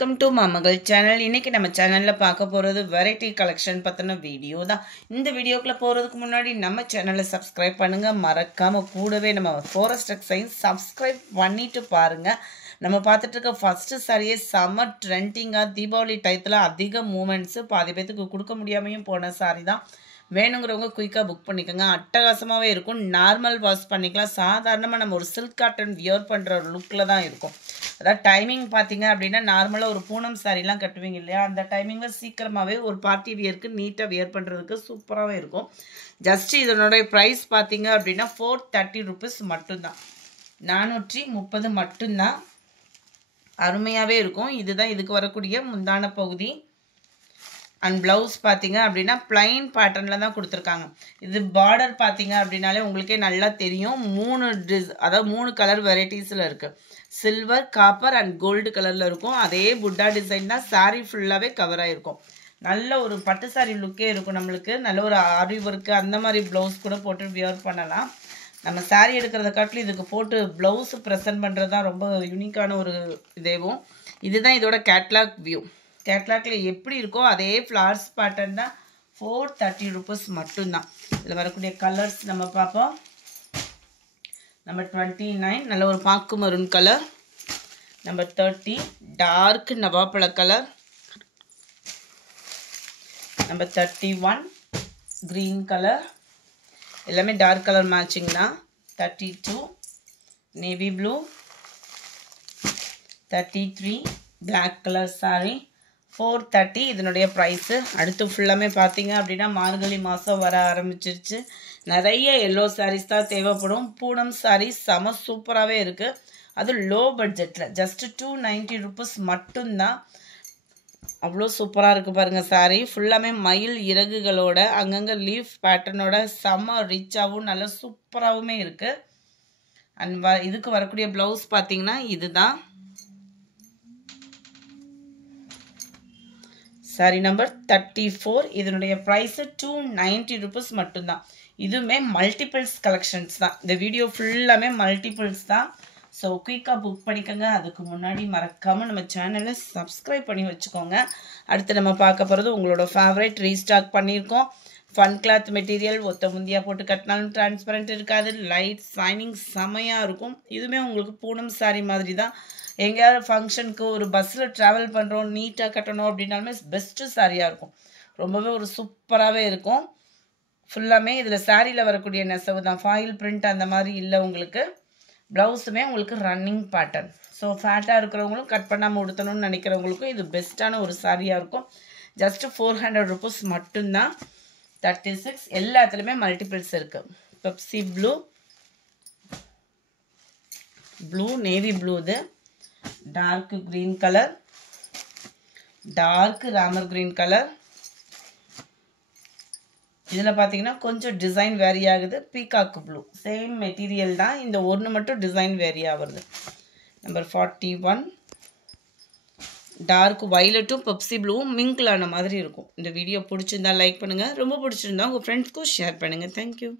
Welcome to மாமகள் channel. இன்னைக்கு நம்ம சேனல்ல பார்க்க போறது வெரைட்டி கலெக்ஷன் பத்தின வீடியோ தான். இந்த வீடியோக்குள்ள போறதுக்கு முன்னாடி நம்ம சேனலை சப்ஸ்கிரைப் பண்ணுங்க, மறக்காம கூடவே நம்ம ஃபாரஸ்ட் எக்ஸைஸ் சப்ஸ்கிரைப் பண்ணிட்டு பாருங்க. நம்ம பார்த்துட்டு இருக்க ஃபர்ஸ்ட் சாரியே செம ட்ரெண்டிங்கா தீபாவளி டயத்துல அதிக மூமெண்ட்ஸ் பாதி பேத்துக்கு கொடுக்க முடியாமையும் போன சாரி தான். வேணுங்கிறவங்க குயிக்காக புக் பண்ணிக்கோங்க. அட்டகாசமாகவே இருக்கும். நார்மல் வாஷ் பண்ணிக்கலாம். சாதாரணமாக நம்ம ஒரு சில்க் காட்டன் வியர் பண்ணுற ஒரு லுக்கில் தான் இருக்கும். அதாவது டைமிங் பார்த்தீங்க அப்படின்னா நார்மலாக ஒரு பூனம் சாரீலாம் கட்டுவீங்க இல்லையா, அந்த டைமிங்கில் சீக்கிரமாகவே ஒரு பார்ட்டி வியருக்கு நீட்டாக வியர் பண்ணுறதுக்கு சூப்பராகவே இருக்கும். ஜஸ்ட் இதனுடைய ப்ரைஸ் பார்த்தீங்க அப்படின்னா 430 rupees மட்டும்தான். 430 மட்டும்தான். அருமையாகவே இருக்கும். இதுதான் இதுக்கு வரக்கூடிய முந்தான பகுதி. அண்ட் ப்ளவுஸ் பார்த்தீங்க அப்படின்னா பிளைன் பேட்டர்னில் தான் கொடுத்துருக்காங்க. இது பார்டர் பார்த்தீங்க அப்படின்னாலே உங்களுக்கே நல்லா தெரியும். அதாவது 3 கலர் வெரைட்டிஸில் இருக்குது. சில்வர், காப்பர் அண்ட் கோல்டு கலரில் இருக்கும். அதே புட்டா டிசைன் தான் சாரீ ஃபுல்லாகவே கவர் ஆகிருக்கும். நல்ல ஒரு பட்டு சாரீ லுக்கே இருக்கும். நம்மளுக்கு நல்ல ஒரு ஆரி ஒர்க்கு அந்த மாதிரி ப்ளவுஸ் கூட போட்டு வியர் பண்ணலாம். நம்ம சாரீ எடுக்கிறத காட்டிலும் இதுக்கு போட்டு ப்ளவுஸ் ப்ரெசென்ட் பண்ணுறது தான் ரொம்ப யூனிக்கான ஒரு இதேவும். இதுதான் இதோட கேட்லாக் வியூ. கேட்லாக்ல எப்படி இருக்கோ அதே ஃப்ளார்ஸ் பேட்டர்ன் தான். 430 rupees மட்டும்தான். இதில் வரக்கூடிய கலர்ஸ் நம்ம பார்ப்போம். நம்பர் 29 நல்ல ஒரு பாக்கு மரூன் கலர். நம்பர் 30 டார்க் நவாப்பழ கலர். Number 31 green colour. எல்லாமே டார்க் கலர் மேட்சிங் தான். 32 navy blue. 33 black colour sari. 430 இதனுடைய ப்ரைஸு. அடுத்து ஃபுல்லாமே பார்த்தீங்க அப்படின்னா மார்கழி மாதம் வர ஆரம்பிச்சிருச்சு. நிறைய எல்லோ சாரீஸ் தான் தேவைப்படும். பூனம் சாரீஸ் செம சூப்பராகவே இருக்குது. அது லோ பட்ஜெட்டில் ஜஸ்ட் 290 rupees மட்டும்தான். அவ்வளோ சூப்பராக இருக்குது பாருங்கள் சாரீ. ஃபுல்லாமே மயில் இறகுகளோட அங்கங்கே லீஃப் பேட்டர்னோட செம ரிச்சாகவும் நல்ல சூப்பராகவுமே இருக்குது. அண்ட் இதுக்கு வரக்கூடிய ப்ளவுஸ் பார்த்தீங்கன்னா இதுதான். Sorry number 34. இதனுடைய ப்ரைஸு 290 rupees மட்டும்தான். இதுவுமே மல்டிபிள்ஸ் கலெக்ஷன்ஸ் தான். இந்த வீடியோ ஃபுல்லாமே மல்டிபிள்ஸ் தான். ஸோ குயிக்காக புக் பண்ணிக்கோங்க. அதுக்கு முன்னாடி மறக்காமல் நம்ம சேனலை சப்ஸ்கிரைப் பண்ணி வச்சுக்கோங்க. அடுத்து நம்ம பார்க்க போகிறது உங்களோட ஃபேவரட் ரீஸ்டாக் பண்ணியிருக்கோம். Fun cloth material. ஒத்த முந்தியாக போட்டு கட்டினாலும் டிரான்ஸ்பரண்ட் இருக்காது. லைட் ஷைனிங் செமையாக இருக்கும். இதுவுமே உங்களுக்கு பூனம் சாரீ மாதிரி தான். எங்கேயாவது ஃபங்க்ஷனுக்கு ஒரு பஸ்ஸில் ட்ராவல் பண்ணுறோம், நீட்டாக கட்டணும் அப்படின்னாலுமே பெஸ்ட்டு சாரியாக இருக்கும். ரொம்பவே ஒரு சூப்பராகவே இருக்கும். ஃபுல்லாமே இதில் சாரியில் வரக்கூடிய நெசவு தான். ஃபாயில் பிரிண்ட் அந்த மாதிரி இல்லை உங்களுக்கு. ப்ளவுஸுமே உங்களுக்கு ரன்னிங் பேட்டர்ன். ஸோ ஃபேட்டாக இருக்கிறவங்களும் கட் பண்ணாமல் உடுத்தணும்னு நினைக்கிறவங்களுக்கும் இது பெஸ்ட்டான ஒரு சாரியாக இருக்கும். ஜஸ்ட் 400 rupees மட்டும்தான். 36 எல்லாத்துலேயுமே மல்டிபிள்ஸ் இருக்குது. Pepsi blue navy blue. இது dark green colour, dark Ramar green colour. இதில் பார்த்தீங்கன்னா கொஞ்சம் டிசைன் வேரி ஆகுது. பீகாக் ப்ளூ சேம் மெட்டீரியல் தான். இந்த ஒன்று மட்டும் டிசைன் வேரி ஆகுது. நம்பர் 41 டார்க் வைலட்டும் பெப்சி ப்ளூவும் மிங்கிளான மாதிரி இருக்கும். இந்த வீடியோ பிடிச்சிருந்தா லைக் பண்ணுங்கள். ரொம்ப பிடிச்சிருந்தா உங்கள் ஃப்ரெண்ட்ஸ்க்கும் ஷேர் பண்ணுங்கள். தேங்க்யூ.